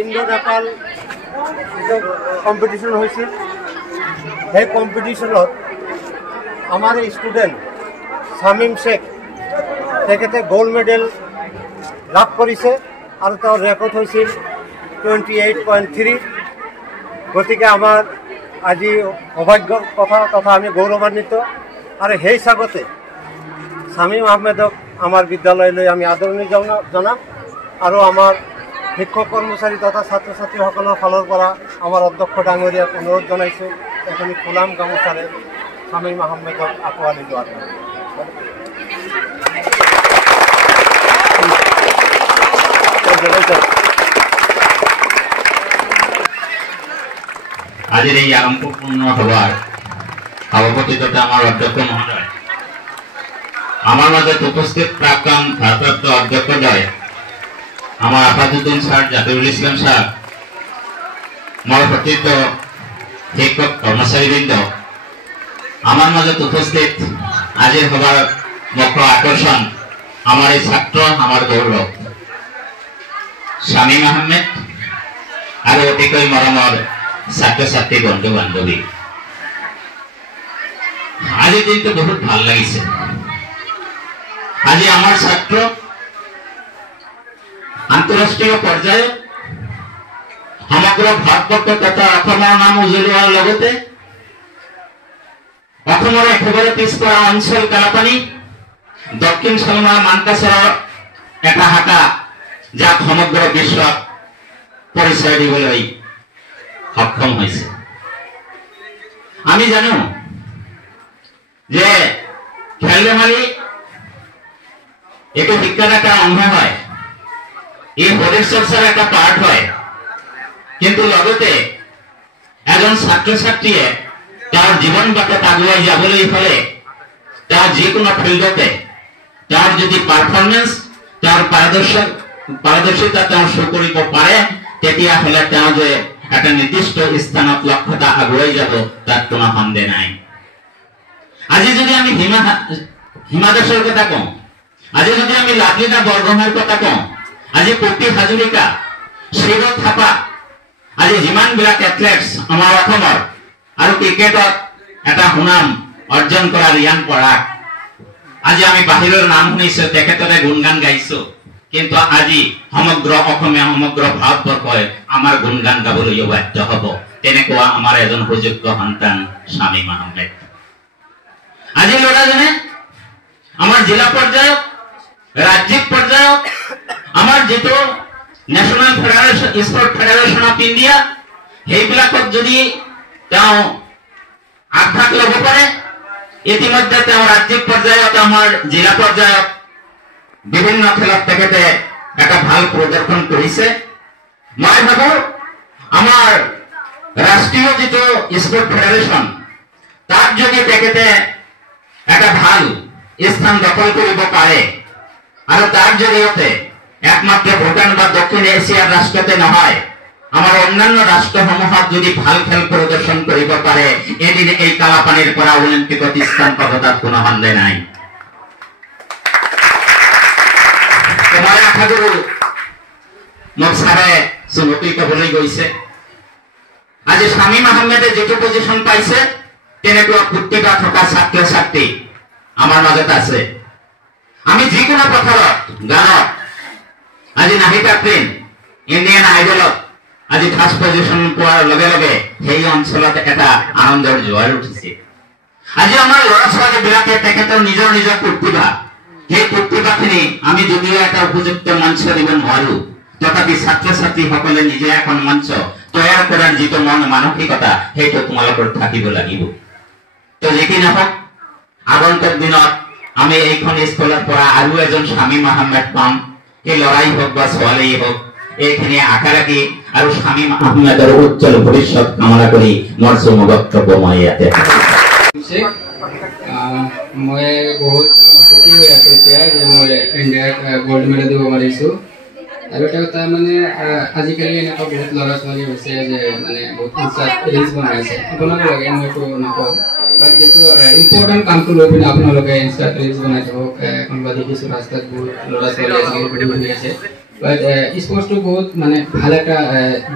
Indo Nepal competition হৈছিল। সেই কম্পিটিশ্যনত আমাৰ ষ্টুডেণ্ট শামীম শেখ তেখেতে গ'ল্ড মেডেল লাভ কৰিছে আৰু তেওঁৰ ৰেকৰ্ড হৈছিল 28.3। গতিকে আমাৰ আজি সৌভাগ্যৰ কথা তথা আমি গৌৰৱান্বিত। আৰু সেই হিচাপতে শামীম আহমেদক আমাৰ বিদ্যালয়লৈ আমি আদৰণি জনাম আৰু আমাৰ শিক্ষক কৰ্মচাৰী তথা ছাত্ৰ ছাত্ৰীসকলৰ ফালৰ পৰা আমাৰ অধ্যক্ষ ডাঙৰীয়াক অনুৰোধ জনাইছোঁ এখনি ফুলাম গামোচাৰে শামীম আহমেদক আঁকোৱালি লোৱাৰ কাৰণে। আজিৰ এই আৰম্ভপূৰ্ণ সভাৰ সভাপতি তথা আমাৰ অধ্যক্ষ মহোদয়, আমাৰ মাজত উপস্থিত প্ৰাক্তন ভাৰপ্ৰাপ্ত অধ্যক্ষদ্বয় আমাৰ আফাদুদ্দিন ছাৰ, জাহিৰুল ইছলাম ছাৰ, মোৰ সতীৰ্থ শিক্ষক কৰ্মচাৰীবৃন্দ, আমাৰ মাজত উপস্থিত আজিৰ সভাৰ মুখ্য আকৰ্ষণ আমাৰ এই ছাত্ৰ, আমাৰ গৌৰৱ শামীম আহমেদ আৰু অতিকৈ মৰমৰ ছাত্ৰ ছাত্ৰী বন্ধু বান্ধৱী। আজিৰ দিনটো বহুত ভাল লাগিছে। আজি আমাৰ ছাত্ৰ আন্তঃৰাষ্ট্ৰীয় পৰ্যায়ত সমগ্ৰ ভাৰতবৰ্ষ তথা অসমৰ নাম উজ্বলোৱাৰ লগতে অসমৰ একেবাৰে পিছপৰা অঞ্চল কালাপানী দক্ষিণ চলমা মানকাছৰৰ এটা শাখা যাক সমগ্ৰ বিশ্বত পৰিচয় দিবলৈ সক্ষম হৈছে। আমি জানো যে খেল ধেমালি এইটো শিক্ষাৰ এটা অংশ হয়, এই শৰীৰ চৰ্চাৰ এটা পাৰ্ট হয়, কিন্তু লগতে এজন ছাত্ৰ ছাত্ৰীয়ে তাৰ জীৱন বাটত আগুৱাই যাবলৈ হ'লে তাৰ যিকোনো ফিল্ডতে তাৰ যদি পাৰফৰ্মেন্স, তাৰ পাৰদৰ্শিতা তেওঁ শ্ব' কৰিব পাৰে, তেতিয়াহ'লে তেওঁ যে এটা নিৰ্দিষ্ট স্থানত লক্ষ্যতা আগুৱাই যাব তাত কোনো সন্দেহ নাই। আজি যদি আমি হিমা দাসৰ কথা কওঁ, আজি যদি আমি লাভলীনা বৰগোহাঁইৰ কথা কওঁ, আজি পূৰ্তি হাজৰিকা, শ্ৰীবত থাপা, আজি যিমানবিলাক এথলেটছ আমাৰ অসমৰ আৰু ক্ৰিকেটত এটা সুনাম অৰ্জন কৰা ৰিয়ান পৰাগ, আজি আমি বাহিৰৰ নাম শুনিছো, তেখেতৰে গুণগান গাইছো, কিন্তু আজি সমগ্ৰ অসমীয়া সমগ্ৰ ভাৰতবৰ্ষই আমাৰ গুণগান গাবলৈও বাধ্য হ'ব। তেনেকুৱা আমাৰ এজন সুযোগ্য সন্তান শামীম আহমেদ। আজি ল'ৰাজনে আমাৰ জিলা পৰ্যায়ত, ৰাজ্যিক পৰ্যায়ত, আমাৰ যিটো national federation sport federation of India, সেইবিলাকত যদি তেওঁ আগভাগ ল'ব পাৰে, ইতিমধ্যে তেওঁ ৰাজ্যিক পৰ্যায়ত, আমাৰ জিলা পৰ্যায়ত বিভিন্ন খেলত তেখেতে এটা ভাল প্ৰদৰ্শন কৰিছে। মই ভাবো আমাৰ ৰাষ্ট্ৰীয় যিটো স্পৰ্ট ফেডাৰেশ্যন, তাত যদি তেখেতে এটা ভাল স্থান দখল কৰিব পাৰে আৰু তাৰ জৰিয়তে একমাত্ৰ ভূটান বা দক্ষিণ এছিয়াৰ ৰাষ্ট্ৰতে নহয়, আমাৰ অন্যান্য ৰাষ্ট্ৰসমূহত যদি ভাল খেল প্ৰদৰ্শন কৰিব পাৰে, এদিন এই কালাপানীৰ পৰা অলিম্পিকত স্থান পাব, তাত কোনো সন্দেহ নাই। মই আশা কৰো মোক ছাৰে চমকি ক'বলৈ গৈছে, আজি শামীম আহমেদে যিটো পজিশ্যন পাইছে তেনেকুৱা প্ৰতিভা থকা ছাত্ৰ ছাত্ৰী আমাৰ মাজত আছে। আমি যিকোনো পথাৰত, গানত, আজি নাহিদ আফ্ৰিন ইণ্ডিয়ান আইডলত আজি ফাৰ্ষ্ট পজিশ্যন পোৱাৰ লগে লগে সেই অঞ্চলত এটা আনন্দৰ জোৱাৰ উঠিছে। আজি আমাৰ ল'ৰা ছোৱালীবিলাকে তেখেতৰ নিজৰ নিজৰ প্ৰতিভা, সেই প্ৰতিভাখিনি আমি যদিও এটা উপযুক্ত মঞ্চ দিব নোৱাৰো, তথাপি ছাত্ৰ ছাত্ৰীসকলে নিজে এখন মঞ্চ তৈয়াৰ কৰাৰ যিটো মানসিকতা, সেইটো তোমালোকৰ থাকিব লাগিব। তো যি নহওক, আগন্তুক দিনত আমি এইখন স্কুলৰ পৰা আৰু এজন শামীম আহমেদ পাম, এই ল'ৰাই হওক বা ছোৱালীয়ে হওক, এইখিনি আশা ৰাখি আৰু শামীম আহমেদৰ উজ্জ্বল ভৱিষ্যত কামনা কৰি মোৰ চমু বক্তব্য মই ইয়াতে মই বহুত সুখী হৈ আছো এতিয়া যে মই ইণ্ডিয়াক গ'ল্ড মেডেল দিব পাৰিছোঁ। আৰু এটা কথা মানে আজিকালি এনেকুৱা বহুত ল'ৰা ছোৱালী হৈছে যে মানে বহুত ৰিলছ বনাইছে, বনাব লাগে, মই এইটো নকওঁ, বাট যেটো ইম্পৰ্টেণ্ট কামটো লৈ পিনে আপোনালোকে ইনষ্টা ৰিলছ বনাই থাকক কোনোবা দেখিছোঁ ৰাস্তাত বহুত ল'ৰা ছোৱালী আজিকালি ঘূৰি আছে বাট স্পৰ্টছটো বহুত মানে ভাল এটা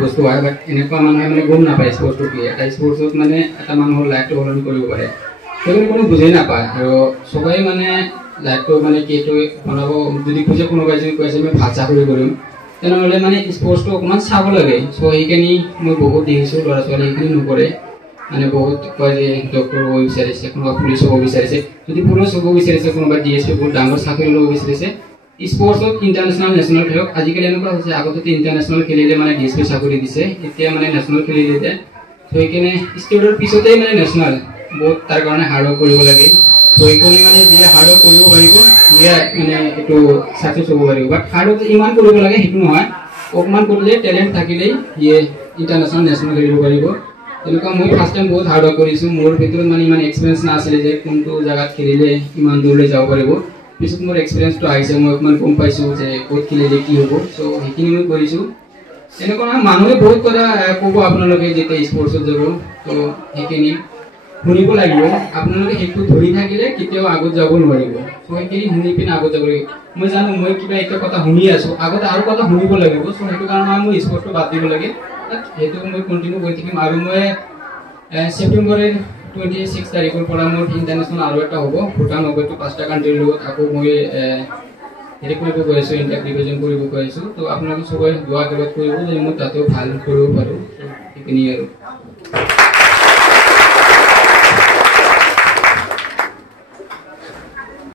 বস্তু হয় বাট এনেকুৱা মানুহে মানে গম নাপায় স্পৰ্টছটো কি এটা স্পৰ্টছত মানে এটা মানুহৰ লাইফটো সলনি কৰিব পাৰে সেইবোৰ কোনো বুজি নাপায় আৰু সবাই মানে লাইফটো মানে কিটো বনাব যদি খুঁজে কোনোবাই যদি কৈছে মই ভাল চাকৰি কৰিম তেনেহ'লে মানে স্পৰ্টছটো অকণমান চাব লাগে চ' সেইখিনি মই বহুত দেখিছোঁ ল'ৰা ছোৱালী সেইখিনি নকৰে মানে বহুত কয় যে ডক্টৰ হ'ব বিচাৰিছে কোনোবা পুলিচ হ'ব বিচাৰিছে যদি পুলিচ হ'ব বিচাৰিছে কোনোবা DSP বহুত ডাঙৰ চাকৰি ল'ব বিচাৰিছে স্পৰ্টছত ইণ্টাৰনেশ্যনেল নেশ্যনেল খেলক আজিকালি এনেকুৱা হৈছে আগতে ইণ্টাৰনেশ্যনেল খেলিলে মানে DSP চাকৰি দিছে এতিয়া মানে নেশ্যনেল খেলিলে চ' সেইকাৰণে ষ্টেটৰ পিছতেই মানে নেশ্যনেল বহুত তাৰ কাৰণে হাৰ্ড ৱৰ্ক কৰিব লাগে চ' সেইকাৰণে মানে যিয়ে হাৰ্ড ৱৰ্ক কৰিব পাৰিব সিয়ে মানে এইটো ছাকচেছ হ'ব পাৰিব বাট হাৰ্ড ৱৰ্ক ইমান কৰিব লাগে সেইটো নহয় অকণমান কৰিলে টেলেণ্ট থাকিলেই সিয়ে ইণ্টাৰনেশ্যনেল নেশ্যনেল খেলিব পাৰিব তেনেকুৱা মই ফাৰ্ষ্ট টাইম বহুত হাৰ্ড ৱৰ্ক কৰিছোঁ মোৰ ভিতৰত মানে ইমান এক্সপিৰিয়েঞ্চ নাছিলে যে কোনটো জেগাত খেলিলে ইমান দূৰলৈ যাব পাৰিব পিছত মোৰ এক্সপিৰিয়েঞ্চটো আহিছে মই অকণমান গম পাইছোঁ যে ক'ত খেলিলে কি হ'ব চ' সেইখিনি মই কৰিছোঁ তেনেকুৱা মানুহে বহুত কথা ক'ব আপোনালোকে যেতিয়া স্পৰ্টছত যাব ত' সেইখিনি শুনিব লাগিব আপোনালোকে সেইটো ধৰি থাকিলে কেতিয়াও আগত যাব নোৱাৰিব চ' সেইখিনি শুনি পিনে আগত যাব লাগিব মই জানো মই কিবা এটা কথা শুনি আছোঁ আগতে আৰু কথা শুনিব লাগিব চ' সেইটো কাৰণে মই স্পৰ্টটো বাদ দিব লাগে সেইটো মই কণ্টিনিউ কৰি থাকিম আৰু মই ছেপ্টেম্বৰৰ 26 তাৰিখৰ পৰা মোৰ ইণ্টাৰনেশ্যনেল আৰু এটা হ'ব ভূটান হ'ব এইটো 5টা কাণ্ট্ৰিৰ লগত আকৌ মই হেৰি কৰিব গৈ আছোঁ ইণ্টাৰ ডিভিজন কৰিব গৈ আছোঁ ত' আপোনালোকে চবেই দোৱা কৰিব যে মই তাতেও ভাল কৰিব পাৰোঁ সেইখিনি আৰু